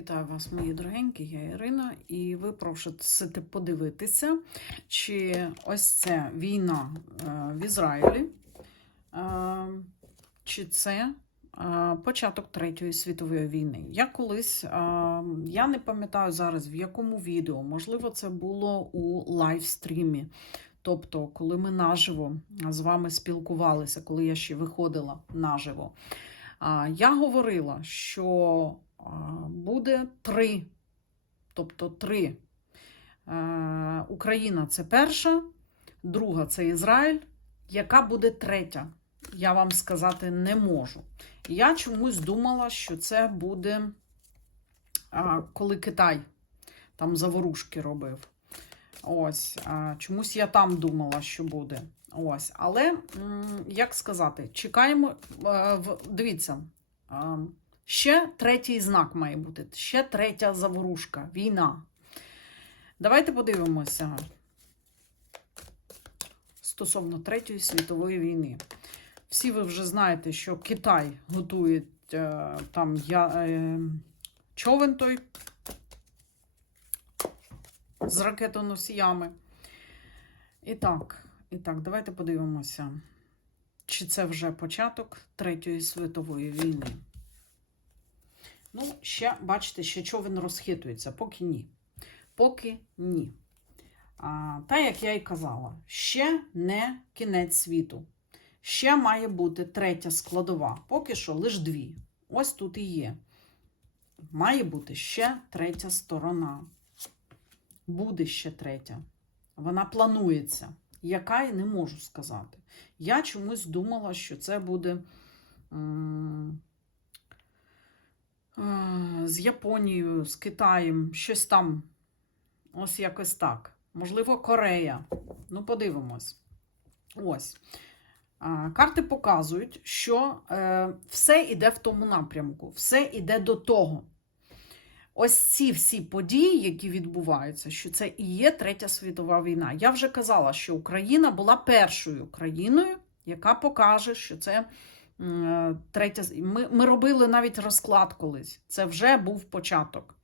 Вітаю вас, мої дорогенькі, я Ірина, і ви просите подивитися, чи ось це війна е, в Ізраїлі, е, чи це е, початок Третьої світової війни. Я колись, я не пам'ятаю зараз в якому відео, можливо, це було у лайвстрімі. Тобто, коли ми наживо з вами спілкувалися, коли я ще виходила наживо, я говорила, що буде три. Тобто три. Е, Україна це перша, друга це Ізраїль. Яка буде третя? Я вам сказати не можу. Я чомусь думала, що це буде, коли Китай там заворушки робив. Ось, чомусь я там думала, що буде. Ось, але як сказати, чекаємо. е, Дивіться, ще третій знак має бути, ще третя заворушка, війна. Давайте подивимося стосовно Третьої світової війни. Всі ви вже знаєте, що Китай готує е, там я, е, човен той з ракетоносіями. І так, і так, давайте подивимося, чи це вже початок Третьої світової війни. Ну, ще, бачите, ще човен розхитується, поки ні. Поки ні. А, Та, як я і казала, ще не кінець світу. Ще має бути третя складова. Поки що лише дві. Ось тут і є. Має бути ще третя сторона. Буде ще третя. Вона планується. Яка я не можу сказати. Я чомусь думала, що це буде з Японією, з Китаєм, щось там. Ось якось так. Можливо, Корея. Ну, подивимось. Ось. Карти показують, що е, все йде в тому напрямку, все йде до того. Ось ці всі події, які відбуваються, що це і є Третя світова війна. Я вже казала, що Україна була першою країною, яка покаже, що це е, третя. Ми, ми робили навіть розклад колись. Це вже був початок.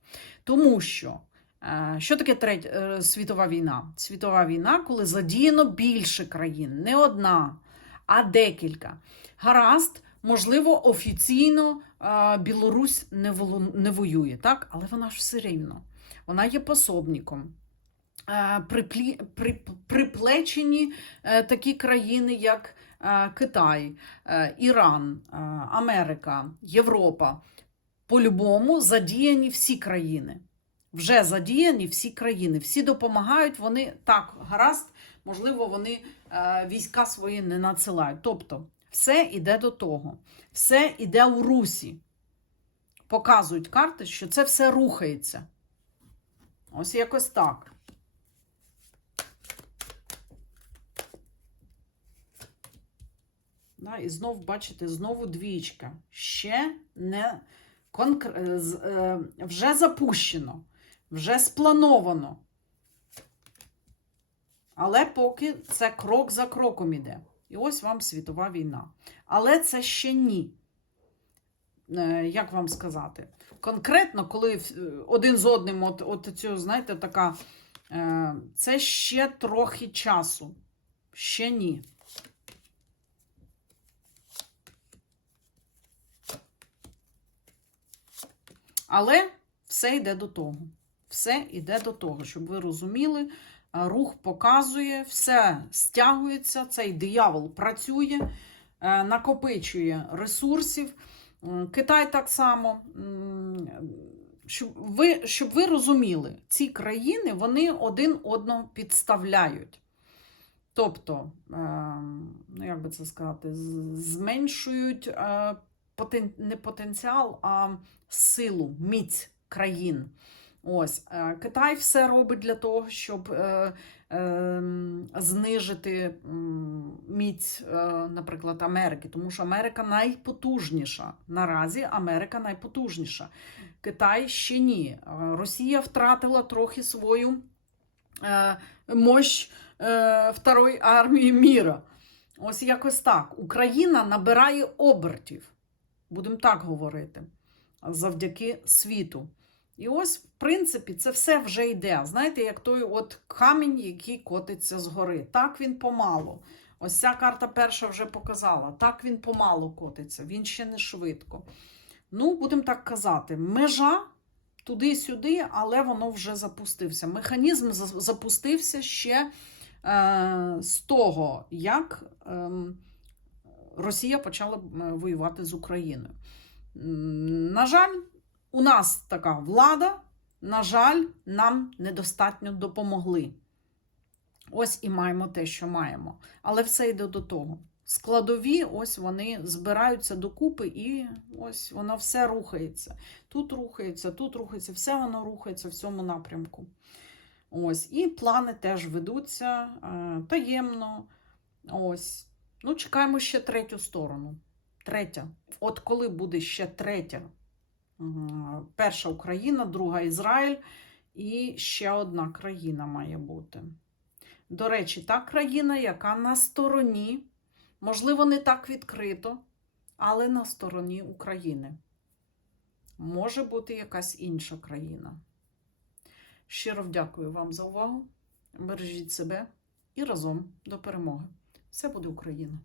Тому що. е, Що таке третя е, світова війна? Світова війна, коли задіяно більше країн, не одна, а декілька. Гаразд, можливо, офіційно е, Білорусь не, воює, так? але вона ж все рівно. Вона є пособником. Е, Приплі, при, приплечені е, такі країни, як е, Китай, е, Іран, е, Америка, Європа. По-любому задіяні всі країни. Вже задіяні всі країни, всі допомагають, вони так, гаразд, можливо, вони е, війська свої не надсилають. Тобто, все йде до того, все йде у русі. Показують карти, що це все рухається. Ось якось так. Да, і знов, бачите, знову двічка. Ще не конкр... е, е, вже запущено, вже сплановано. Але поки це крок за кроком іде. І ось вам світова війна. Але це ще ні. Е, Як вам сказати? Конкретно, коли один з одним, от, от цю, знаєте, така, це ще трохи часу. Ще ні. Але все йде до того. Все йде до того, щоб ви розуміли, рух показує, все стягується, цей диявол працює, е, накопичує ресурсів. Китай так само. Щоб ви, щоб ви розуміли, ці країни вони один одного підставляють. Тобто, е, ну як би це сказати, зменшують е, потен... не потенціал, а силу, міць країн. Ось е, Китай все робить для того, щоб е, е, знижити міць, е, наприклад, Америки, тому що Америка найпотужніша. Наразі Америка найпотужніша. Китай ще ні. Е, Росія втратила трохи свою е, мощь е, Второї армії міра. Ось якось так. Україна набирає обертів, будемо так говорити, завдяки світу. І ось, в принципі, це все вже йде. Знаєте, як той от камінь, який котиться згори. Так він помалу. Ось ця карта перша вже показала. Так він помалу котиться, він ще не швидко. Ну, будемо так казати, межа туди-сюди, але воно вже запустився. Механізм запустився ще е, з того, як ем, Росія почала е, воювати з Україною. На жаль, у нас така влада, на жаль, нам недостатньо допомогли. Ось і маємо те, що маємо. Але все йде до того. Складові, ось вони збираються докупи, і ось воно все рухається. Тут рухається, тут рухається, все воно рухається в цьому напрямку. Ось, і плани теж ведуться е, таємно. Ось. Ну, чекаємо ще третю сторону. Третя. От коли буде ще третя? Перша Україна, друга Ізраїль, і ще одна країна має бути. До речі, та країна, яка на стороні, можливо, не так відкрито, але на стороні України. Може бути якась інша країна. Щиро дякую вам за увагу. Бережіть себе і разом до перемоги. Все буде Україна!